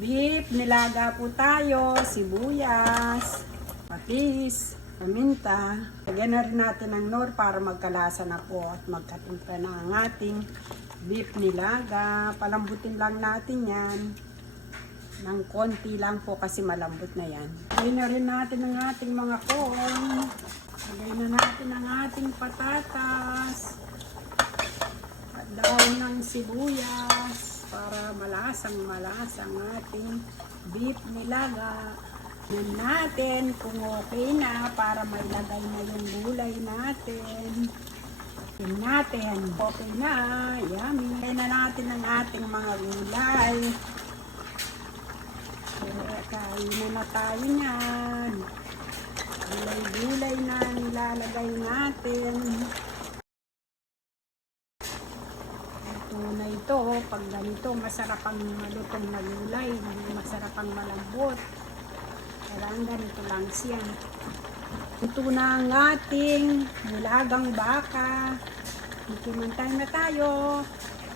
Beef, nilaga po tayo, sibuyas, patis, paminta. Lagyan na rin natin ng nor para magkalasa na po at magkatimpla na ang ating beef nilaga. Palambutin lang natin yan. Ng konti lang po kasi malambot na yan. Lagyan na rin natin ang ating mga corn. Lagyan na natin ang ating patatas. At daon ng sibuyas. Para malasang-malasang ating beef nilaga. Yan natin kung okay na para mailagay na yung gulay natin. Yan natin. Okay na. Yummy. Kaya na natin ang ating mga gulay. Kain na tayo niyan. Gulay-gulay na nilalagay natin. Na ito, pag ganito, masarap ang malutong na gulay, masarap ang malambot. Parang ganito lang siya. Ito na ang ating nilagang baka. Ikimantay na tayo.